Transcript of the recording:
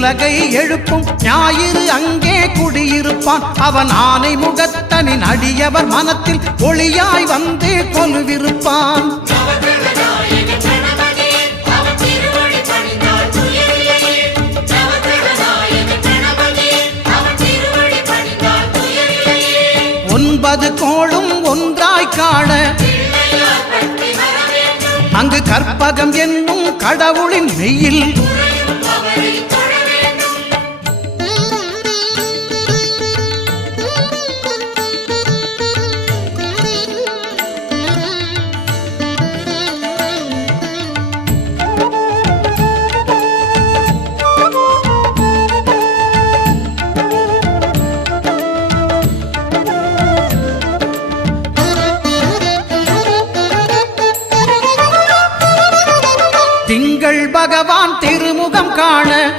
உலகை எழுப்பும் ஞாயிறு அங்கே குடியிருப்பான். அவன் ஆனை முகத்தனின் அடியவர் மனத்தில் ஒளியாய் வந்து கொலுவிருப்பான். ஒன்பது கோளும் ஒன்றாய் காண அங்கு கற்பகம் என்னும் கடவுளின் மெய்யில் திங்கள் பகவான் திருமுகம் காண